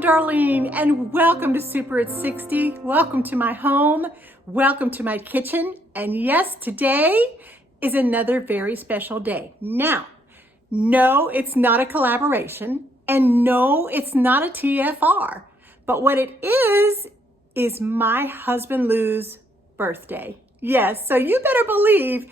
Darlene, and welcome to Super at 60. Welcome to my home. Welcome to my kitchen. And yes, today is another very special day. Now, no, it's not a collaboration, and no, it's not a TFR. But what it is my husband Lou's birthday. Yes, so you better believe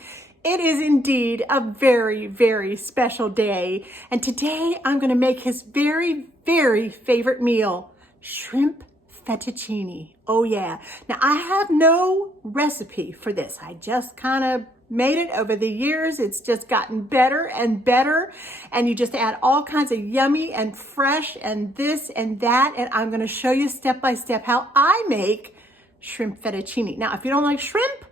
it is indeed a very, very special day. And today I'm going to make his very, very favorite meal, shrimp fettuccine. Oh yeah. Now I have no recipe for this. I just kind of made it over the years. It's just gotten better and better. And you just add all kinds of yummy and fresh and this and that. And I'm going to show you step by step how I make shrimp fettuccine. Now, if you don't like shrimp,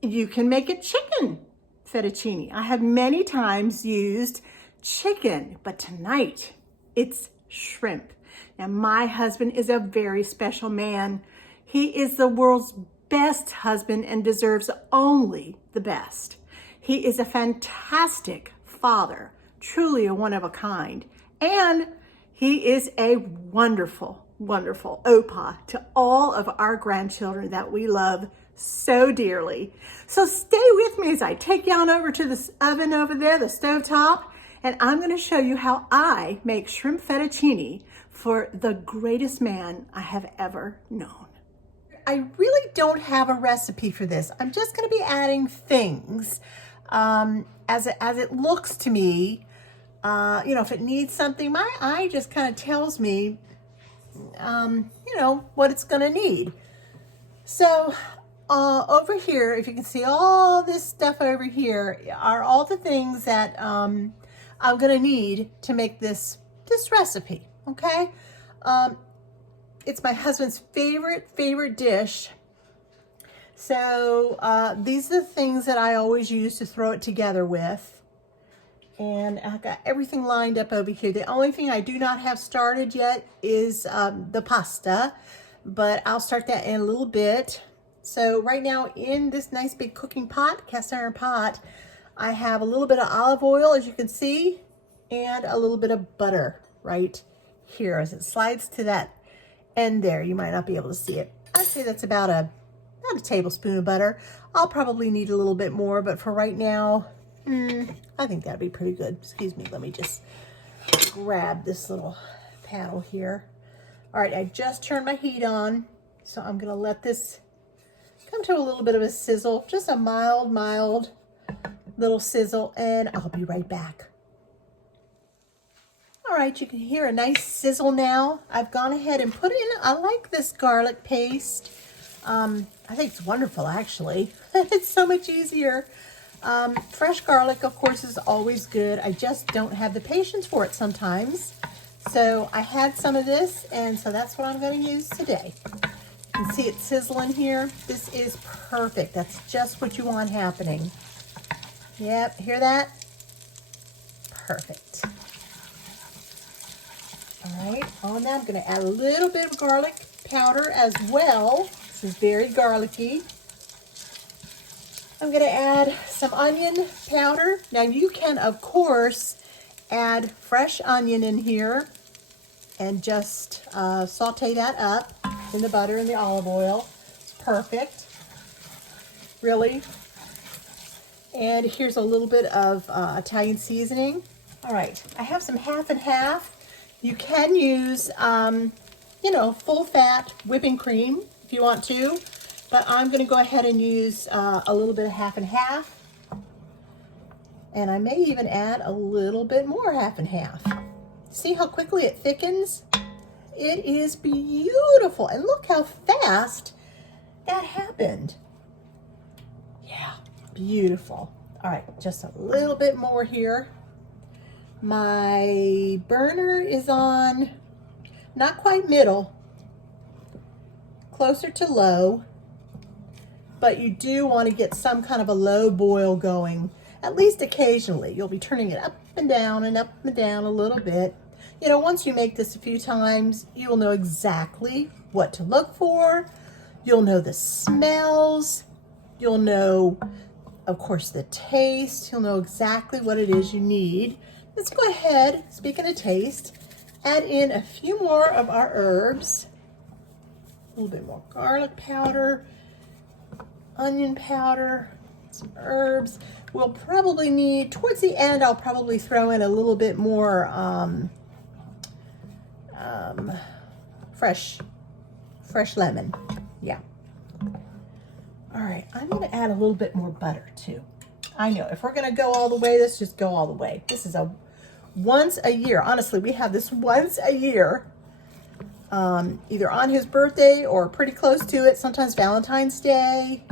you can make it chicken fettuccine. I have many times used chicken, but tonight it's shrimp. Now, my husband is a very special man. He is the world's best husband and deserves only the best. He is a fantastic father, truly a one of a kind. And he is a wonderful, wonderful opa to all of our grandchildren that we love so dearly. So stay with me as I take you on over to the oven over there, the stovetop, and I'm going to show you how I make shrimp fettuccine for the greatest man I have ever known. I really don't have a recipe for this. I'm just going to be adding things as it looks to me. If it needs something, my eye just kind of tells me, what it's going to need. So over here, if you can see all this stuff over here are all the things that I'm going to need to make this recipe, okay? It's my husband's favorite dish. So these are the things that I always use to throw it together with. And I've got everything lined up over here. The only thing I do not have started yet is the pasta, but I'll start that in a little bit. So right now in this nice big cooking pot, cast iron pot, I have a little bit of olive oil, as you can see, and a little bit of butter right here as it slides to that end there. You might not be able to see it. I'd say that's about a tablespoon of butter. I'll probably need a little bit more, but for right now, I think that'd be pretty good. Excuse me, let me just grab this little paddle here. All right, I just turned my heat on, so I'm gonna let this come to a little bit of a sizzle, just a mild little sizzle, and I'll be right back. All right, you can hear a nice sizzle now. I've gone ahead and put in, I like this garlic paste. I think it's wonderful, actually. It's so much easier. Fresh garlic, of course, is always good. I just don't have the patience for it sometimes. So I had some of this, and so that's what I'm going to use today. You can see it sizzling here. This is perfect. That's just what you want happening. Yep, hear that? Perfect. All right, now I'm going to add a little bit of garlic powder as well. This is very garlicky. I'm going to add some onion powder. Now you can, of course, add fresh onion in here and just saute that up in the butter and the olive oil. It's perfect, really. And here's a little bit of Italian seasoning. All right, I have some half and half. You can use, full fat whipping cream if you want to, but I'm going to go ahead and use a little bit of half and half. And I may even add a little bit more half and half. See how quickly it thickens? It is beautiful. And look how fast that happened. Yeah, beautiful. All right, just a little bit more here. My burner is on, not quite middle, closer to low, but you do want to get some kind of a low boil going. at least occasionally. You'll be turning it up and down a little bit. You know, once you make this a few times, you'll know exactly what to look for. You'll know the smells. You'll know, of course, the taste. You'll know exactly what it is you need. Let's go ahead, speaking of taste, add in a few more of our herbs. A little bit more garlic powder, onion powder, some herbs. We'll probably need, towards the end, I'll probably throw in a little bit more fresh lemon. Yeah. All right, I'm gonna add a little bit more butter too. I know, if we're gonna go all the way, let's just go all the way. This is a once a year. Honestly, we have this once a year, either on his birthday or pretty close to it, sometimes Valentine's Day.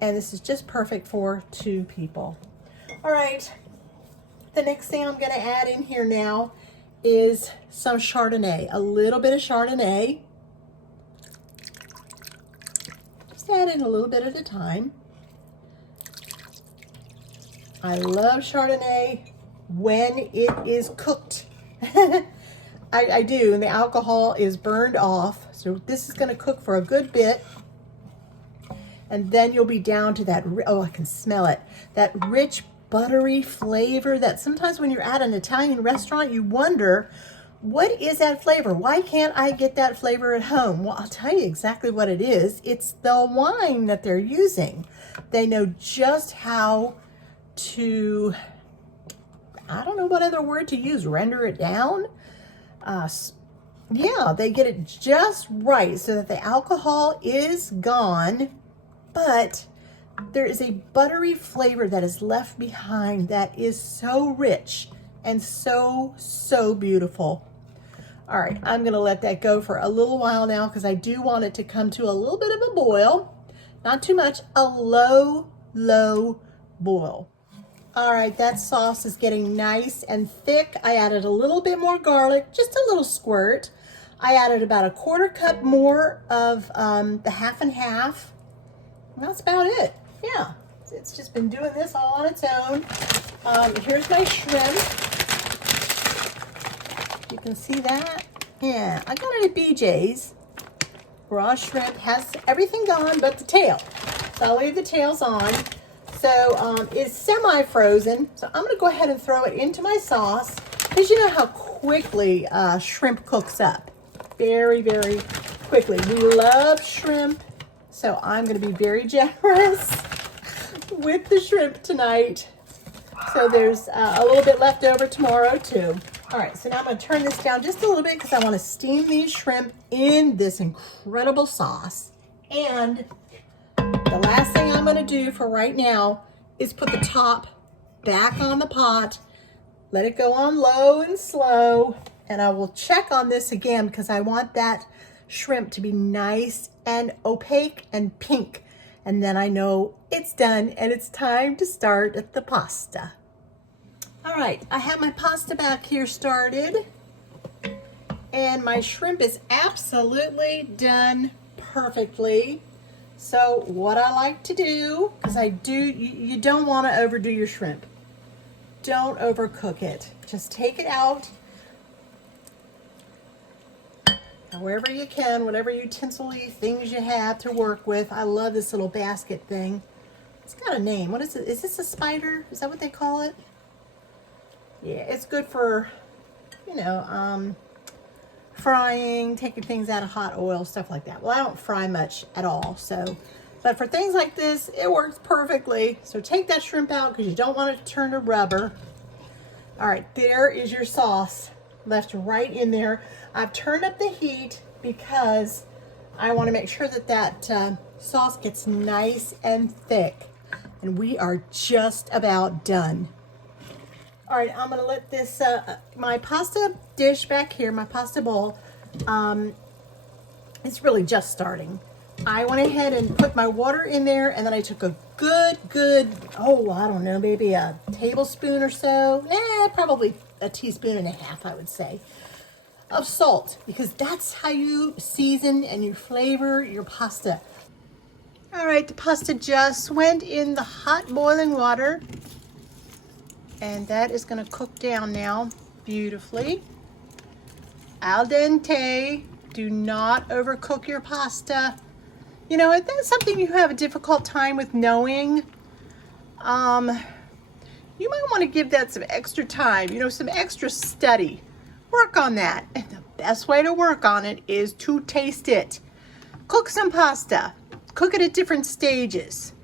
And this is just perfect for 2 people. All right, the next thing I'm gonna add in here now is some Chardonnay, a little bit of Chardonnay. Just add in a little bit at a time. I love Chardonnay when it is cooked. I do, and the alcohol is burned off. So this is gonna cook for a good bit. And then you'll be down to that, oh, I can smell it, that rich, buttery flavor that sometimes when you're at an Italian restaurant, you wonder, what is that flavor? Why can't I get that flavor at home? Well, I'll tell you exactly what it is. It's the wine that they're using. They know just how to, I don't know what other word to use, render it down. Yeah, they get it just right so that the alcohol is gone, but there is a buttery flavor that is left behind that is so rich and so beautiful. All right, I'm gonna let that go for a little while now because I do want it to come to a little bit of a boil. Not too much, a low boil. All right, that sauce is getting nice and thick. I added a little bit more garlic, just a little squirt. I added about a 1/4 cup more of the half and half. And that's about it. Yeah, it's just been doing this all on its own. Here's my shrimp. You can see that. Yeah, I got it at BJ's. Raw shrimp has everything gone but the tail. So I'll leave the tails on. So it's semi-frozen. So I'm gonna go ahead and throw it into my sauce because you know how quickly shrimp cooks up. Very quickly. We love shrimp. So I'm gonna be very generous with the shrimp tonight. So there's a little bit left over tomorrow too. All right, so now I'm gonna turn this down just a little bit because I wanna steam these shrimp in this incredible sauce. And the last thing I'm gonna do for right now is put the top back on the pot, let it go on low and slow, and I will check on this again because I want that shrimp to be nice and opaque and pink. And then I know it's done and it's time to start the pasta. All right, I have my pasta back here started and my shrimp is absolutely done perfectly. So what I like to do, because you don't want to overdo your shrimp. Don't overcook it. Just take it out however you can, whatever utensil-y things you have to work with. I love this little basket thing. It's got a name. What is it? Is this a spider? Is that what they call it? Yeah, it's good for, you know, frying, taking things out of hot oil, stuff like that. Well, I don't fry much at all, so, but for things like this, it works perfectly. So take that shrimp out because you don't want it to turn to rubber. All right, there is your sauce left right in there. I've turned up the heat because I want to make sure that that sauce gets nice and thick. And we are just about done. All right, I'm gonna let this, my pasta dish back here, my pasta bowl, it's really just starting. I went ahead and put my water in there and then I took a good, oh, I don't know, maybe a tablespoon or so, probably a teaspoon and a half, I would say, of salt, because that's how you season and you flavor your pasta. All right, the pasta just went in the hot boiling water, and that is going to cook down now beautifully. Al dente. Do not overcook your pasta. You know, if that's something you have a difficult time with knowing, you might want to give that some extra time, you know, some extra study. Work on that. And the best way to work on it is to taste it. Cook some pasta. Cook it at different stages.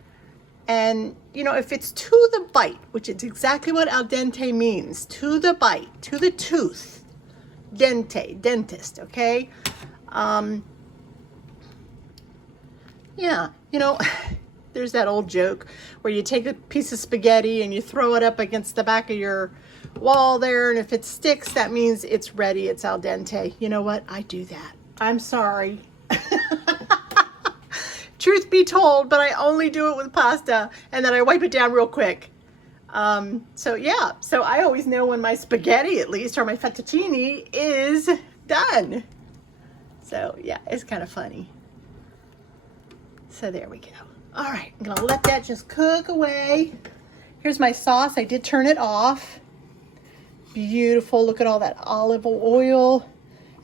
And, you know, if it's to the bite, which is exactly what al dente means, to the bite, to the tooth, dente, dentist, okay? Yeah, you know, there's that old joke where you take a piece of spaghetti and you throw it up against the back of your wall there, and if it sticks, that means it's ready, it's al dente. You know what? I do that. I'm sorry. Truth be told, but I only do it with pasta, and then I wipe it down real quick. So yeah, so I always know when my spaghetti, at least, or my fettuccine is done. So yeah, it's kind of funny. So there we go. All right, I'm gonna let that just cook away. Here's my sauce. I did turn it off. Beautiful. Look at all that olive oil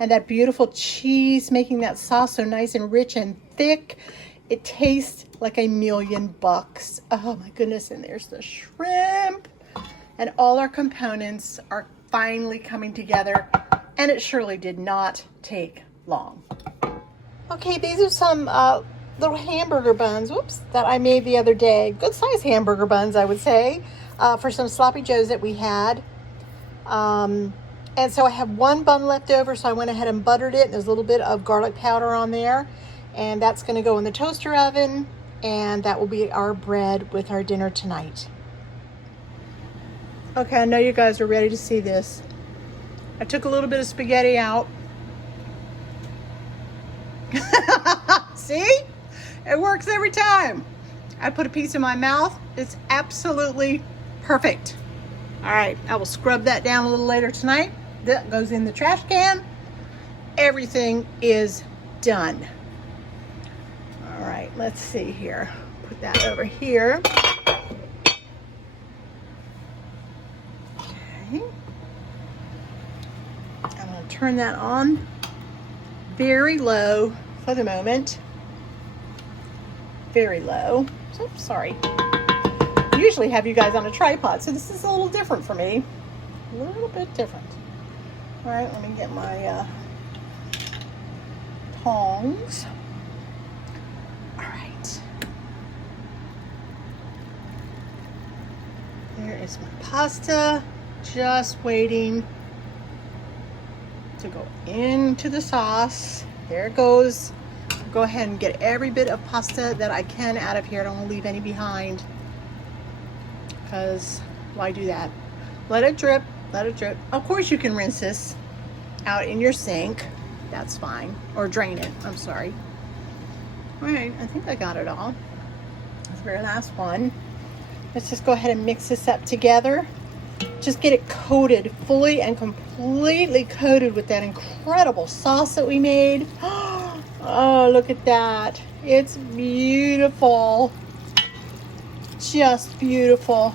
and that beautiful cheese, making that sauce so nice and rich and thick. It tastes like $1,000,000. Oh my goodness, and there's the shrimp. And all our components are finally coming together, and it surely did not take long. Okay, these are some little hamburger buns, whoops, that I made the other day. Good size hamburger buns, I would say, for some sloppy joes that we had. And so I have one bun left over, so I went ahead and buttered it. There's a little bit of garlic powder on there, and that's gonna go in the toaster oven, and that will be our bread with our dinner tonight. Okay, I know you guys are ready to see this. I took a little bit of spaghetti out. See? It works every time. I put a piece in my mouth. It's absolutely perfect. All right, I will scrub that down a little later tonight. That goes in the trash can. Everything is done. All right, let's see here. Put that over here. Okay. I'm gonna turn that on very low for the moment. Very low. Oops, sorry. I usually have you guys on a tripod, so this is a little different for me. A little bit different. All right, let me get my tongs. All right. There is my pasta, just waiting to go into the sauce. There it goes. Go ahead and get every bit of pasta that I can out of here. I don't want to leave any behind, because why do that? Let it drip, let it drip. Of course you can rinse this out in your sink. That's fine. Or drain it, I'm sorry. All right, I think I got it all. That's the very last one. Let's just go ahead and mix this up together. Just get it coated, fully and completely coated with that incredible sauce that we made. Oh, look at that. It's beautiful. Just beautiful.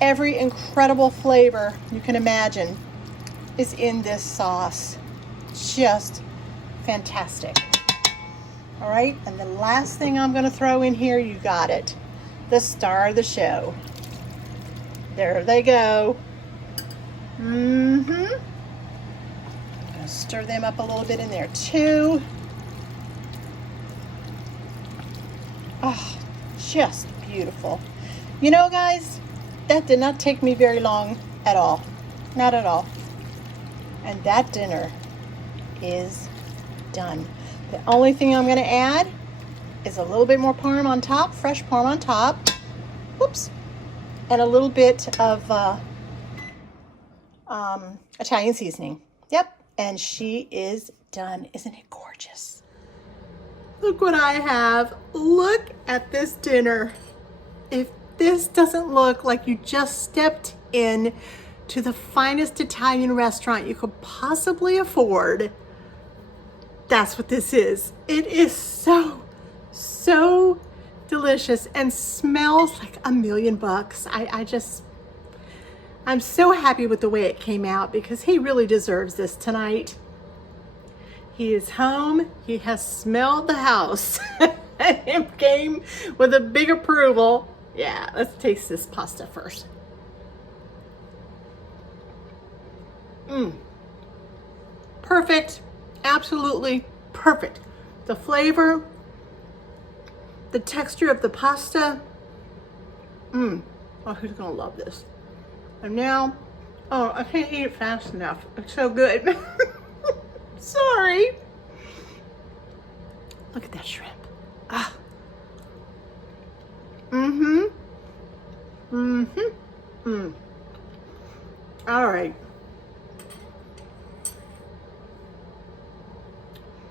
Every incredible flavor you can imagine is in this sauce. Just fantastic. All right, and the last thing I'm gonna throw in here, you got it, the star of the show. There they go. I'm gonna stir them up a little bit in there too. Oh, just beautiful. You know, guys, that did not take me very long at all. Not at all. And that dinner is done. The only thing I'm going to add is a little bit more parm on top, fresh parm on top. Whoops. And a little bit of Italian seasoning. Yep. And she is done. Isn't it gorgeous? Look what I have. Look at this dinner. If this doesn't look like you just stepped in to the finest Italian restaurant you could possibly afford, that's what this is. It is so delicious and smells like $1,000,000. I'm so happy with the way it came out because he really deserves this tonight. He is home. He has smelled the house and came with a big approval. Yeah, let's taste this pasta first. Perfect. Absolutely perfect. The flavor, the texture of the pasta. Oh, who's gonna love this? And now, oh, I can't eat it fast enough. It's so good. Sorry. Look at that shrimp. Ah. All right.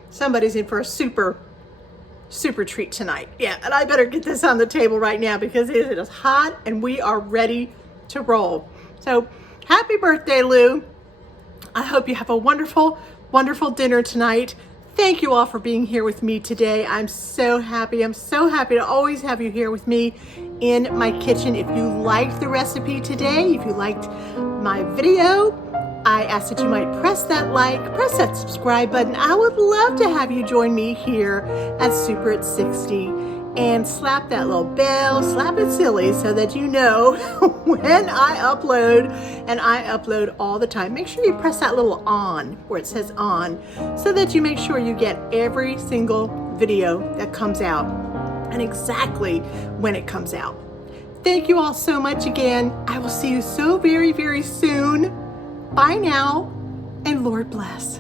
Somebody's in for a super treat tonight. Yeah, and I better get this on the table right now because it is hot and we are ready to roll. So happy birthday, Lou. I hope you have a wonderful, wonderful dinner tonight. Thank you all for being here with me today. I'm so happy. I'm so happy to always have you here with me in my kitchen. If you liked the recipe today, if you liked my video, I ask that you might press that like, press that subscribe button. I would love to have you join me here at Super at 60 and slap that little bell, slap it silly so that you know when I upload, and I upload all the time. Make sure you press that little on where it says on so that you make sure you get every single video that comes out and exactly when it comes out. Thank you all so much again. I will see you so very, very soon. Bye now, and Lord bless.